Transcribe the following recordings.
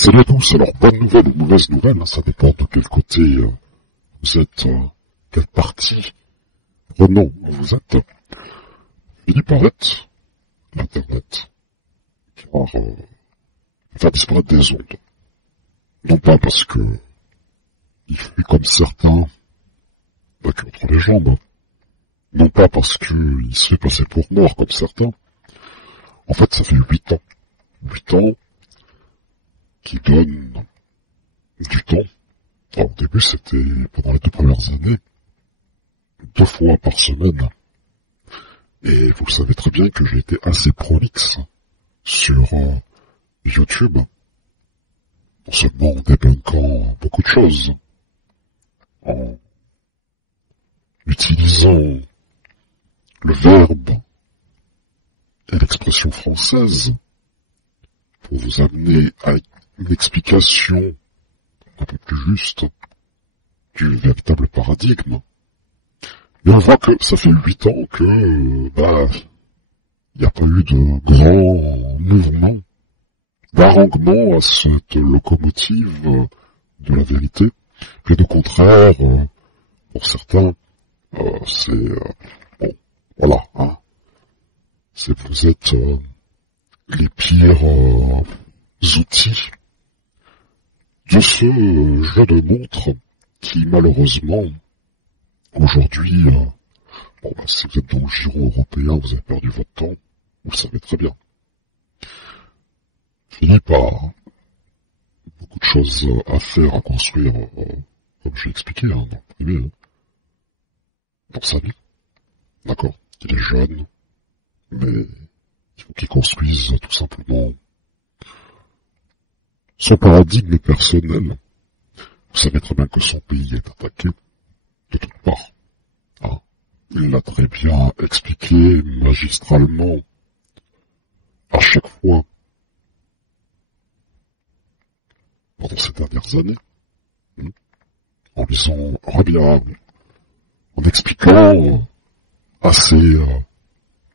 Salut à tous, alors bonne nouvelle ou mauvaise nouvelle, ça dépend de quel côté vous êtes, quelle partie prenons vous êtes. Il disparaît l'Internet, car va disparaître des ondes. Non pas parce que il fuit comme certains la queue entre les jambes, non pas parce qu'il se fait passer pour mort comme certains. En fait, ça fait 8 ans. 8 ans qui donnent du temps. Alors, au début, c'était pendant les 2 premières années, 2 fois par semaine. Et vous le savez très bien que j'ai été assez prolixe sur YouTube, non seulement en débunquant beaucoup de choses, en utilisant le verbe et l'expression française pour vous amener à une explication un peu plus juste du véritable paradigme. Mais on voit que ça fait 8 ans que, il n'y a pas eu de grand mouvement, d'arrangement à cette locomotive de la vérité. Bien au contraire, pour certains, c'est, bon, voilà, hein. Vous êtes les pires outils de ce jeu de montre qui, malheureusement, aujourd'hui, si vous êtes dans le giron européen, vous avez perdu votre temps, vous le savez très bien. Fini par beaucoup de choses à faire, à construire, comme j'ai expliqué, dans le privé, dans sa vie. D'accord, il est jeune, mais il faut qu'il construise tout simplement son paradigme personnel. Vous savez très bien que son pays est attaqué de toutes parts. Hein. Il l'a très bien expliqué magistralement à chaque fois pendant ces dernières années, en lisant bien, en expliquant assez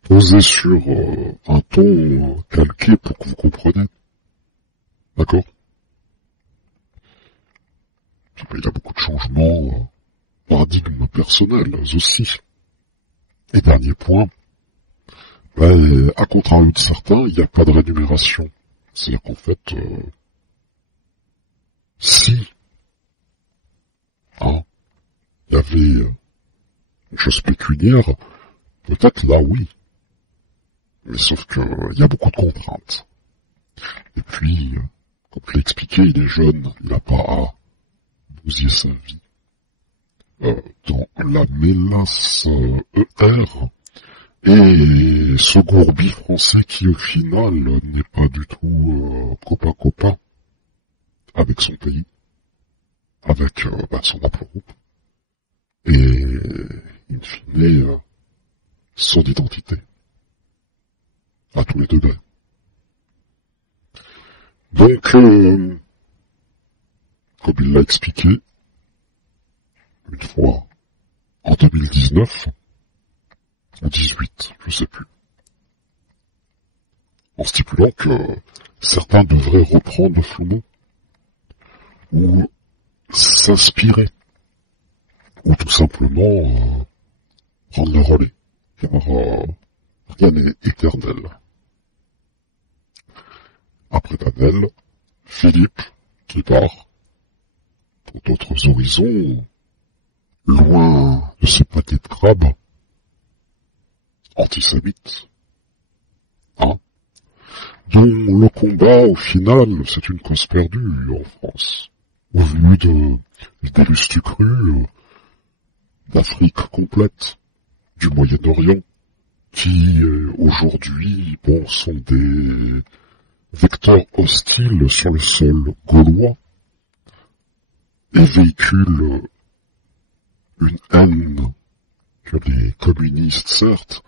posé sur un ton calqué pour que vous compreniez. D'accord? Il y a beaucoup de changements, paradigmes personnels aussi. Et dernier point, à contrario de certains, il n'y a pas de rémunération. C'est-à-dire qu'en fait, si il y avait une chose pécuniaire, peut-être là oui. Mais sauf que il y a beaucoup de contraintes. Et puis, comme je l'ai expliqué, il est jeune, il n'a pas à bousiller sa vie dans la mélasse ER et ce gourbi français qui au final n'est pas du tout copain avec son pays, avec son haplogroupe et in fine son identité à tous les degrés. Donc, comme il l'a expliqué, une fois, en 2019, en 18, je sais plus, en stipulant que certains devraient reprendre Floumont, ou s'inspirer, ou tout simplement prendre le relais, car rien n'est éternel. Après Daniel, Philippe, qui part pour d'autres horizons, loin de ce pâté de crabe antisémite, dont le combat, au final, c'est une cause perdue en France, au vu des lustucrus d'Afrique complète, du Moyen-Orient, qui aujourd'hui, sont des vecteurs hostiles sur le sol gaulois et véhiculent une haine que les communistes, certes,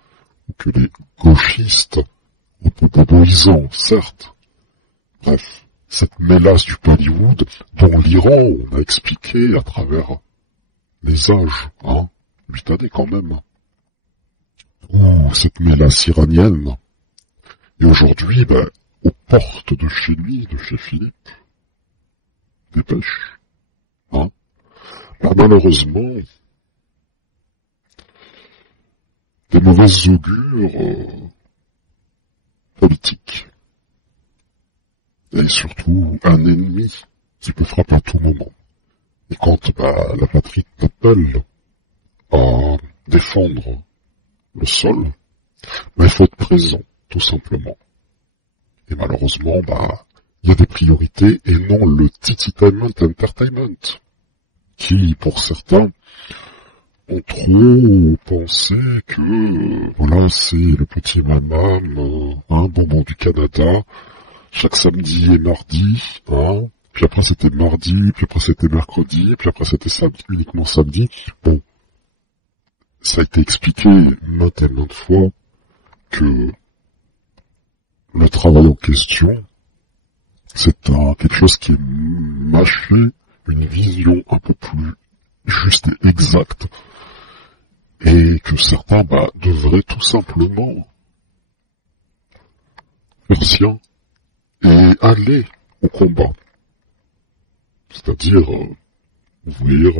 ou que les gauchistes, un peu boboisants, certes. Bref, cette mélasse du Bollywood dont l'Iran, on a expliqué à travers les âges, 8 années quand même, ou cette mélasse iranienne. Et aujourd'hui, aux portes de chez lui, de chez Philippe, dépêche. Hein? Bah, malheureusement, des mauvaises augures politiques. Et surtout, un ennemi qui peut frapper à tout moment. Et quand la patrie t'appelle à défendre le sol, il faut être présent, tout simplement. Et malheureusement, il y a des priorités et non le tititainment entertainment, qui, pour certains, ont trop pensé que, voilà, c'est le petit mamam, bonbon du Canada, chaque samedi et mardi, puis après c'était mardi, puis après c'était mercredi, puis après c'était samedi, uniquement samedi. Bon, ça a été expliqué maintes et maintes fois que le travail en question, c'est quelque chose qui est mâché, une vision un peu plus juste et exacte, et que certains devraient tout simplement faire sien et aller au combat. C'est-à-dire ouvrir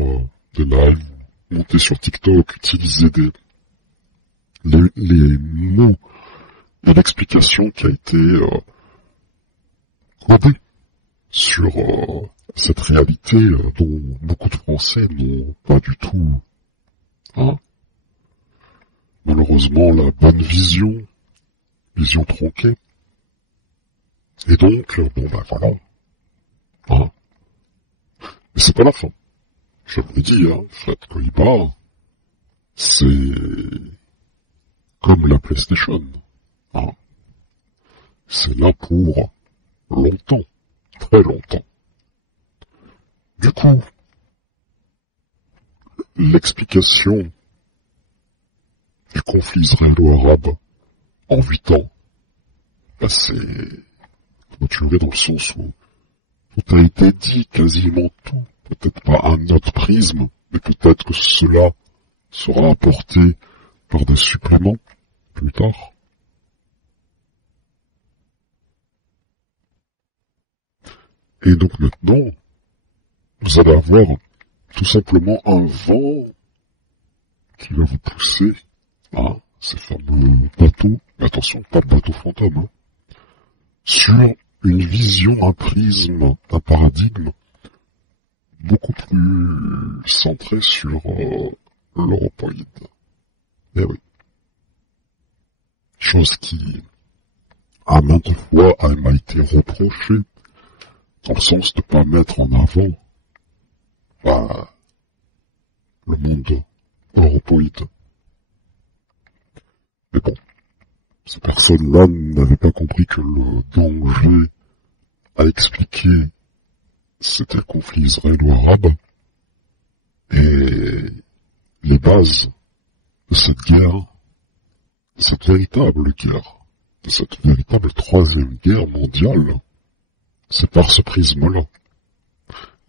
des lives, monter sur TikTok, utiliser les mots et l'explication qui a été codée sur cette réalité dont beaucoup de Français n'ont pas du tout, malheureusement, la bonne vision tronquée. Et donc, voilà. Mais c'est pas la fin. Je vous l'ai dit, Fred Koiba, c'est comme la PlayStation. C'est là pour longtemps, très longtemps. Du coup, l'explication du conflit israélo-arabe en 8 ans, c'est clôturé dans le sens où tout a été dit, quasiment tout. Peut-être pas un autre prisme, mais peut-être que cela sera apporté par des suppléments plus tard. Et donc maintenant, vous allez avoir tout simplement un vent qui va vous pousser à ces fameux bateaux, mais attention, pas le bateau fantôme, sur une vision, un prisme, un paradigme beaucoup plus centré sur l'europoïde. Eh oui. Chose qui, à maintes fois, m'a été reprochée, dans le sens de ne pas mettre en avant le monde europoïde. Mais bon, ces personnes-là n'avaient pas compris que le danger à expliquer, c'était le conflit israélo-arabe, et les bases de cette guerre, de cette véritable guerre, de cette véritable troisième guerre mondiale, c'est par ce prisme-là.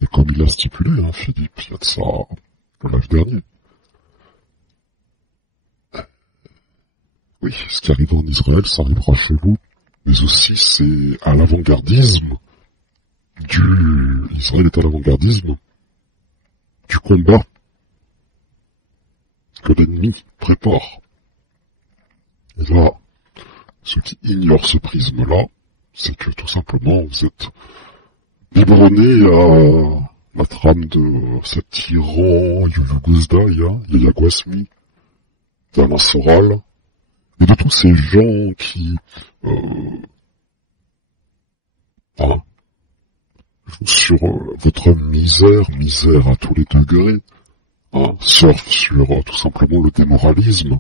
Et comme il a stipulé, Philippe, il y a de ça le live dernier. Oui, ce qui arrive en Israël, ça arrivera chez vous, mais aussi c'est à l'avant-gardisme Israël est à l'avant-gardisme du combat que l'ennemi prépare. Et là, ceux qui ignorent ce prisme-là, c'est que tout simplement vous êtes biberonnés à la trame de cet tyran Yaya Guasmi, d'Alain Soral, et de tous ces gens qui jouent sur votre misère à tous les degrés, surfent sur tout simplement le démoralisme,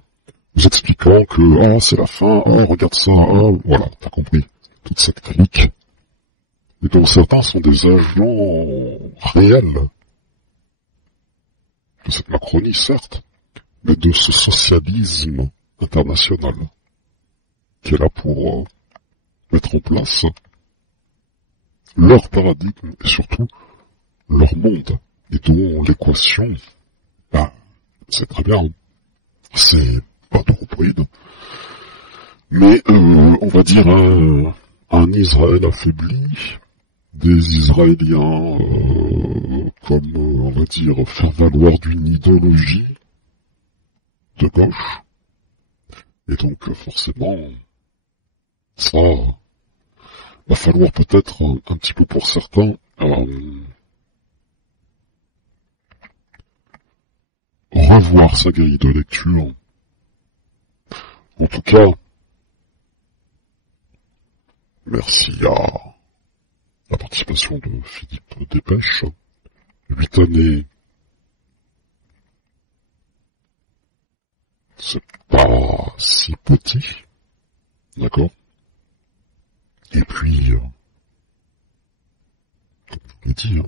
vous expliquant que c'est la fin, regarde ça, voilà, t'as compris, toute cette clique. Et dont certains sont des agents réels de cette Macronie, certes, mais de ce socialisme international qui est là pour mettre en place leur paradigme et surtout leur monde, et dont l'équation, c'est très bien, c'est pas d'europoïde, mais on va dire un Israël affaibli, des Israéliens comme, on va dire, faire valoir d'une idéologie de gauche. Et donc, forcément, ça va falloir peut-être un petit peu pour certains revoir sa grille de lecture. En tout cas, merci à la participation de Philippe Dépêche. 8 années, c'est pas si petit, d'accord? Et puis, comme je vous l'ai dit,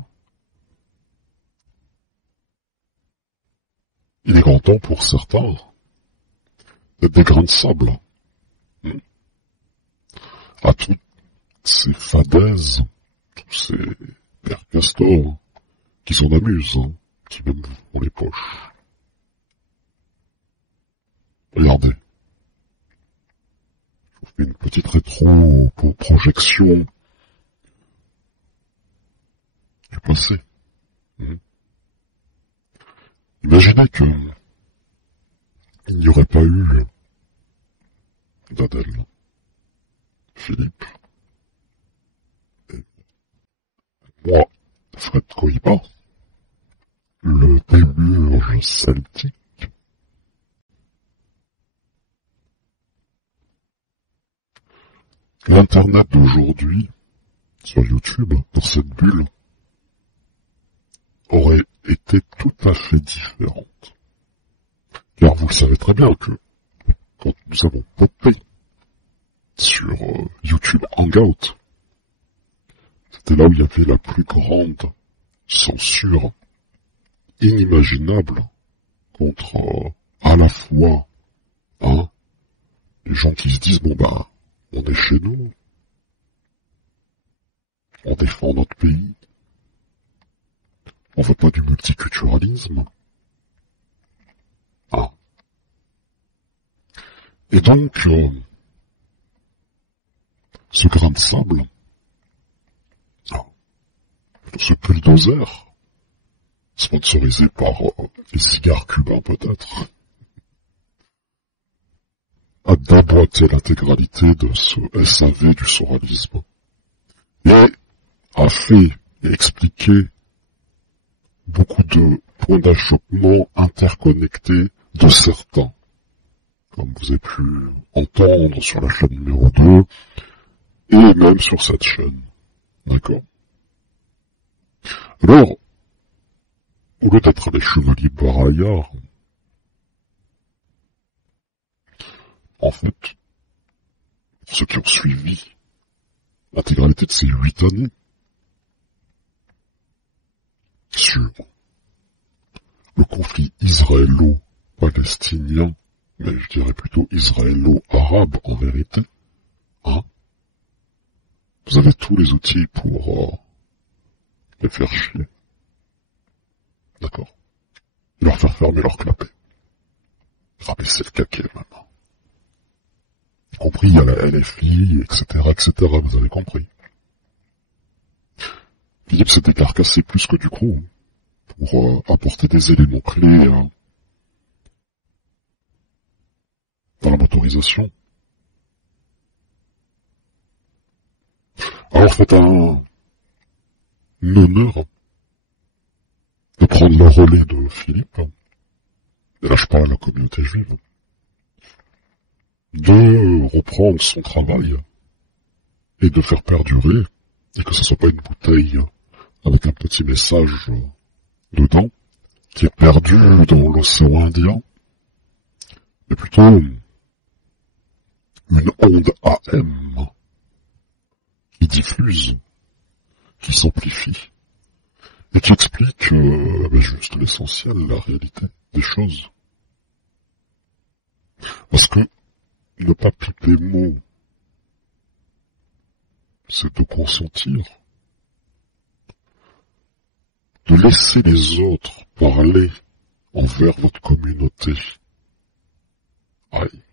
il est grand temps pour certains d'être des grains de sable à toutes ces fadaises, tous ces pères castors qui s'en amusent, qui même vous font les poches. Regardez. Je vous fais une petite rétro pour projection du passé. Imaginez que il n'y aurait pas eu d'Adèle, Philippe, et moi, Fred Cohiba, le démiurge celtique. L'Internet d'aujourd'hui, sur YouTube, dans cette bulle, aurait été tout à fait différente. Car vous le savez très bien que, quand nous avons popé sur YouTube Hangout, c'était là où il y avait la plus grande censure inimaginable contre à la fois les gens qui se disent bon ben on est chez nous, on défend notre pays, on veut pas du multiculturalisme. Et donc, ce grain de sable, ce bulldozer, sponsorisé par les cigares cubains peut-être, a d'aboîter l'intégralité de ce SAV du soralisme et a fait et expliqué beaucoup de points d'achoppement interconnectés de certains, comme vous avez pu entendre sur la chaîne numéro 2 et même sur cette chaîne. D'accord? Alors, au lieu d'être les chevaliers baraillards, en fait, pour ceux qui ont suivi l'intégralité de ces 8 années, sur le conflit israélo-palestinien, mais je dirais plutôt israélo-arabe en vérité, vous avez tous les outils pour les faire chier. D'accord? Leur faire fermer leur clapet. Rabaisser le caquet maintenant. Y compris à la LFI, etc., vous avez compris. Philippe s'est décarcassé plus que du coup pour apporter des éléments clés dans la motorisation. Alors faites un honneur de prendre le relais de Philippe, et là je parle à la communauté juive, de reprendre son travail et de faire perdurer, et que ce soit pas une bouteille avec un petit message dedans, qui est perdu dans l'océan Indien, mais plutôt une onde AM qui diffuse, qui s'amplifie, et qui explique juste l'essentiel, la réalité des choses. Parce que ne pas piper mot, c'est de consentir, de laisser les autres parler envers votre communauté. Aïe,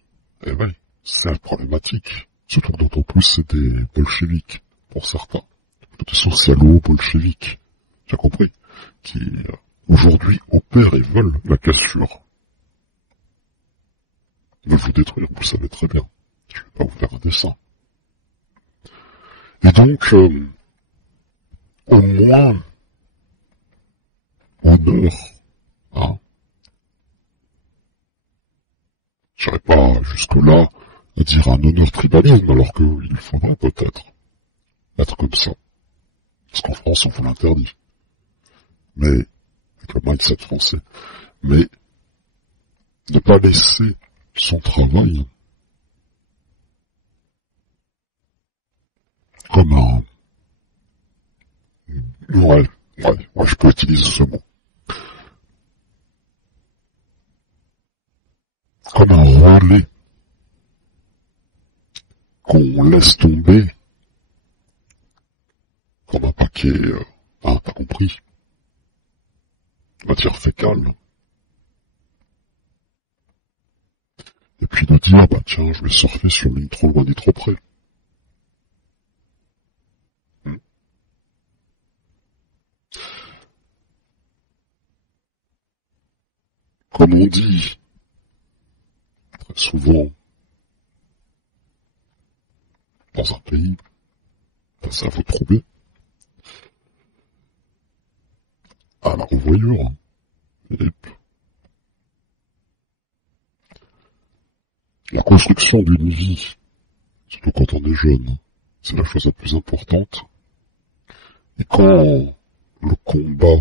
eh ben, c'est problématique. Surtout que d'autant plus c'est des bolcheviques, pour certains. Des socialo-bolcheviques. Tu as compris? qui aujourd'hui opèrent et veulent la cassure. Ils veulent vous détruire, vous le savez très bien. Je ne vais pas vous faire un dessin. Et donc, au moins, honneur, hein. J'irai pas jusque-là à dire un honneur tribalisme, alors qu'il faudrait peut-être être comme ça. Parce qu'en France, on vous l'interdit. Mais, avec le mindset français. Mais, ne pas laisser son travail comme un... Ouais, je peux utiliser ce mot. Comme un relais qu'on laisse tomber comme un paquet, t'as compris, matière fécale. Et puis de dire, bah tiens, je vais surfer sur l'une trop loin ni trop près. Comme on dit très souvent dans un pays, ça vous troubler. À la revoyure. Et la construction d'une vie, surtout quand on est jeune, c'est la chose la plus importante. Et quand le combat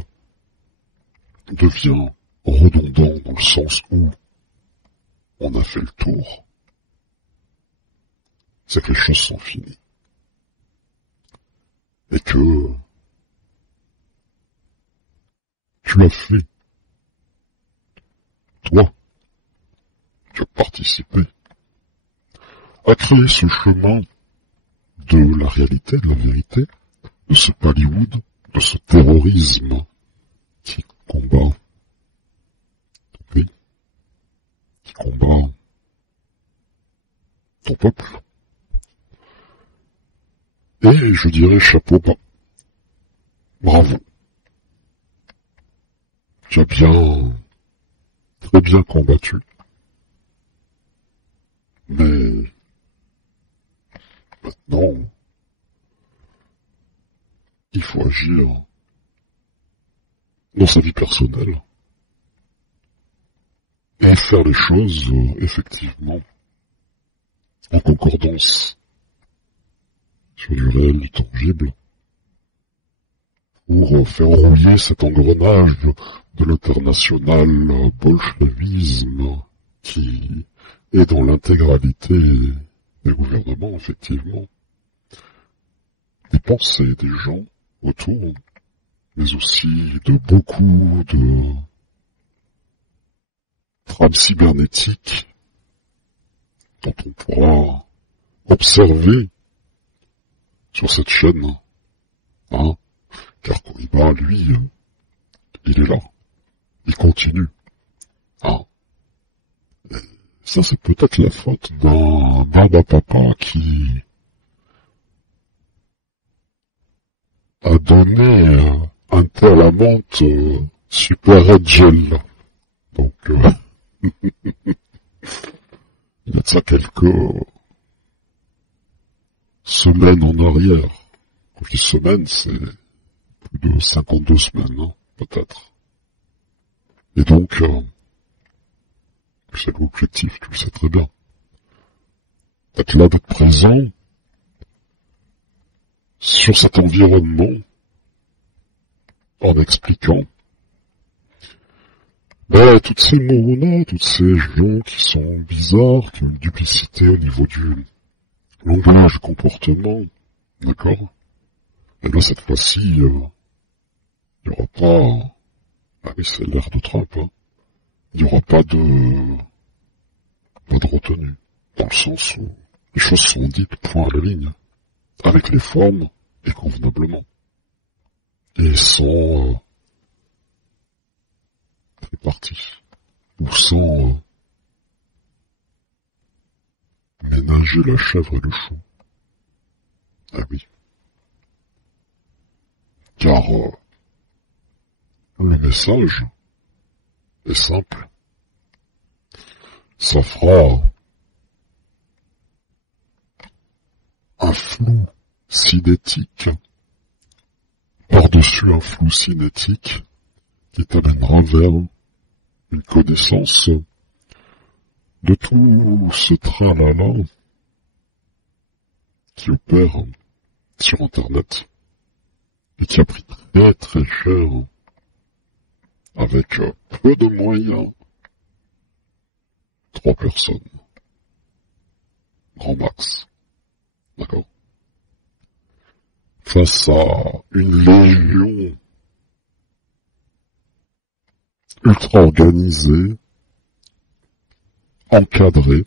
devient redondant dans le sens où on a fait le tour, c'est que les choses sont finies. Et que tu as fait, toi, tu as participé à créer ce chemin de la réalité, de la vérité, de ce Hollywood, de ce terrorisme qui combat ton pays, qui combat ton peuple. Et je dirais chapeau bas. Bravo. Tu as très bien combattu. Mais maintenant, il faut agir dans sa vie personnelle et faire les choses effectivement en concordance sur du réel, du tangible, pour faire rouiller cet engrenage de l'international bolchevisme qui est dans l'intégralité des gouvernements, effectivement, des pensées des gens autour, mais aussi de beaucoup de trames cybernétiques dont on pourra observer sur cette chaîne, hein, car Koiba, lui, il est là, il continue, hein. Et ça, c'est peut-être la faute d'un baba papa qui a donné un tel amont super red gel. Donc, il y a de ça quelques semaines en arrière. Quand je dis semaines, c'est plus de 52 semaines, hein, peut-être. Et donc, c'est l'objectif, tu le sais très bien. D'être là, d'être présent sur cet environnement en expliquant toutes ces mots-là, toutes ces gens qui sont bizarres, qui ont une duplicité au niveau du langage, du comportement, d'accord? Et là, cette fois-ci, il n'y aura pas... Ah oui, c'est l'air de Trump, hein. Il n'y aura pas de retenue, dans le sens où les choses sont dites point à la ligne, avec les formes et convenablement, et sans répartie, ou sans ménager la chèvre et le chou. Ah oui. Car Le message est simple. Ça fera un flou cinétique par-dessus un flou cinétique qui t'amènera vers une connaissance de tout ce tralala qui opère sur Internet et qui a pris très très cher avec peu de moyens. 3 personnes. Grand max. D'accord? Face à une légion ultra organisée, encadrée.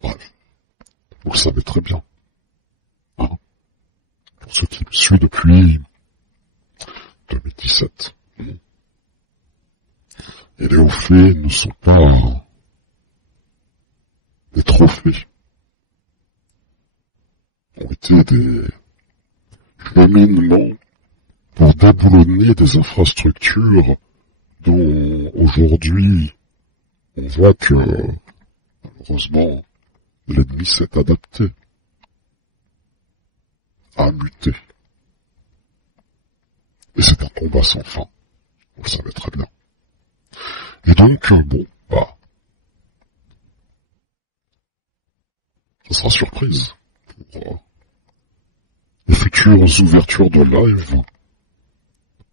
Bref, vous le savez très bien. Hein, pour ceux qui me suivent depuis 2017. Et les hauts faits ne sont pas des trophées. Ont été des cheminements pour déboulonner des infrastructures dont aujourd'hui on voit que malheureusement l'ennemi s'est adapté, a muté. Et c'est un combat sans fin, vous le savez très bien. Et donc, bon, ça sera surprise pour les futures ouvertures de live,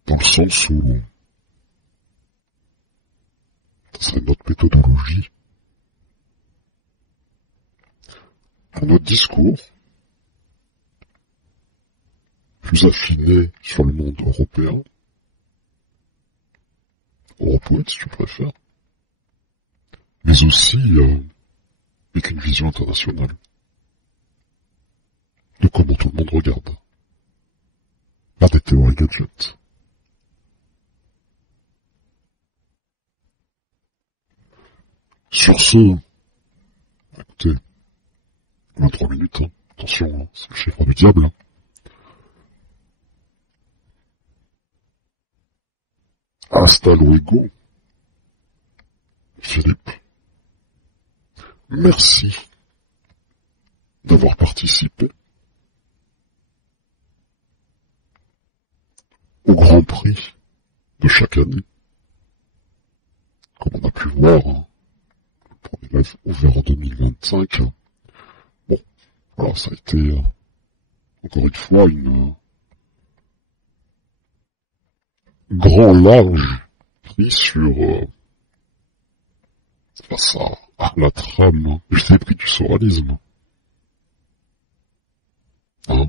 dans le sens où ça serait notre méthodologie, pour notre discours, plus affiné sur le monde européen, européen si tu préfères, mais aussi avec une vision internationale de comment tout le monde regarde. Pas des théories gadgets. Sur ce, écoutez, 23 minutes, hein. Attention, hein, c'est le chiffre du diable. Hasta luego, Philippe. Merci d'avoir participé au Grand Prix de chaque année. Comme on a pu voir, hein, le premier live ouvert en 2025. Bon, voilà, ça a été encore une fois une grand large pris sur face à la trame du débris du soralisme. Hein?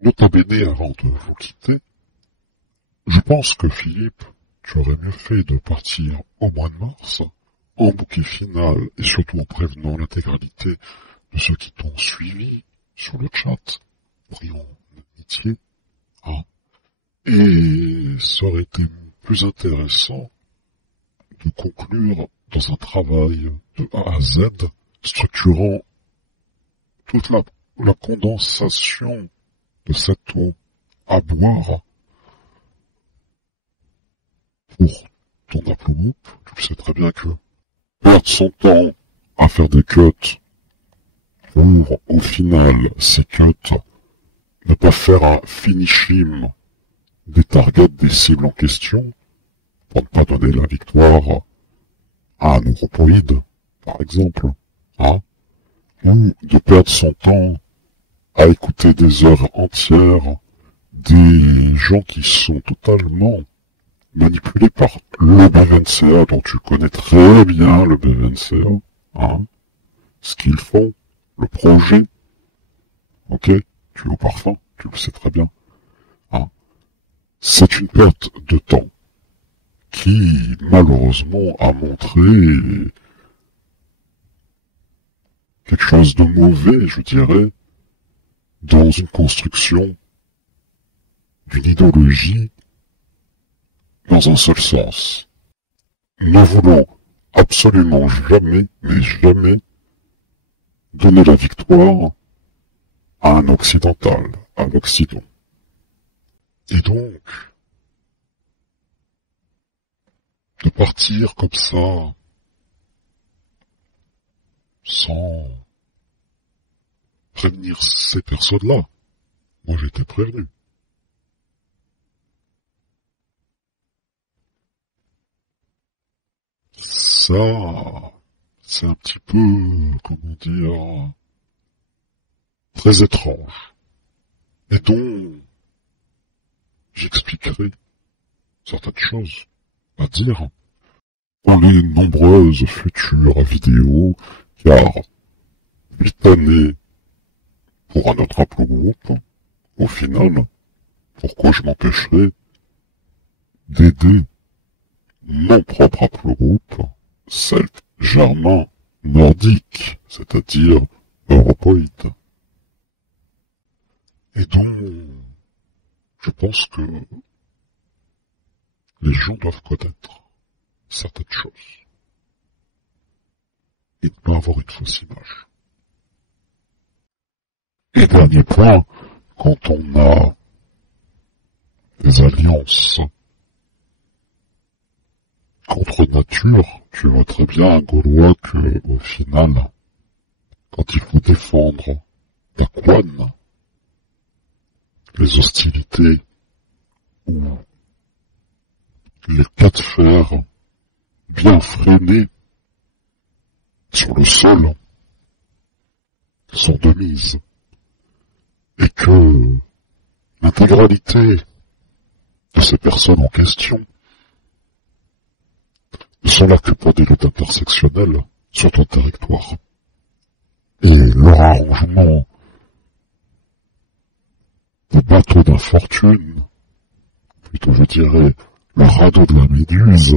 Nota bene, avant de vous quitter, je pense que Philippe, tu aurais mieux fait de partir au mois de mars, en bouquet final et surtout en prévenant l'intégralité de ceux qui t'ont suivi sur le chat, prions l'amitié, hein. Et ça aurait été plus intéressant de conclure dans un travail de A à Z, structurant toute la condensation de cette eau à boire pour ton haplogroupe. Tu sais très bien que perdre son temps à faire des cuts pour, au final, ces cuts, ne pas faire un finishing des targets des cibles en question, pour ne pas donner la victoire à un neuropoïde, par exemple, hein, ou de perdre son temps à écouter des heures entières des gens qui sont totalement manipulés par le BVNCA, dont tu connais très bien le BVNCA, hein, ce qu'ils font, le projet, ok, tu es au parfum, tu le sais très bien, hein. C'est une perte de temps qui, malheureusement, a montré quelque chose de mauvais, je dirais, dans une construction d'une idéologie dans un seul sens. Ne voulant absolument jamais, mais jamais, donner la victoire à un occidental, à l'Occident. Et donc, de partir comme ça, sans prévenir ces personnes-là, moi j'étais prévenu. Ça, c'est un petit peu, comment dire, très étrange. Et donc, j'expliquerai certaines choses à dire dans les nombreuses futures vidéos, car 8 années pour un autre haplogroupe, au final, pourquoi je m'empêcherais d'aider mon propre haplogroupe, celte, germain, nordique, c'est-à-dire europoïde. Et donc, je pense que les gens doivent connaître certaines choses et ne pas avoir une fausse image. Et dernier point, quand on a des alliances contre nature, tu vois très bien, Gaulois, que au final, quand il faut défendre la couenne, les hostilités ou les cas de fer bien freinés sur le sol sont de mise, et que l'intégralité de ces personnes en question ne sont là que pour des luttes intersectionnelles sur ton territoire. Et leur arrangement de bateau d'infortune, plutôt je dirais le radeau de la Méduse,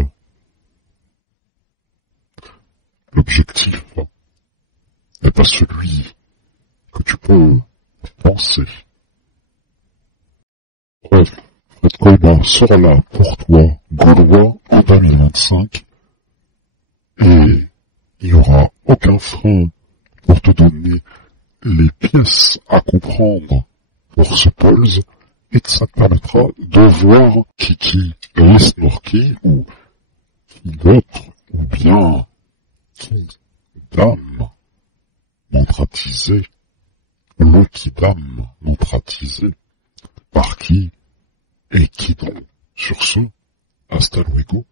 l'objectif n'est pas celui que tu peux penser. Bref, Fred Koiba sera là pour toi, Gaulois, en 2025, et il n'y aura aucun frein pour te donner les pièces à comprendre pour ce pulse, et ça te permettra de voir qui est Snorky, ou qui d'autre, ou bien qui dame montratisé, le qui dame montratisé, par qui et qui donc. Sur ce, hasta luego.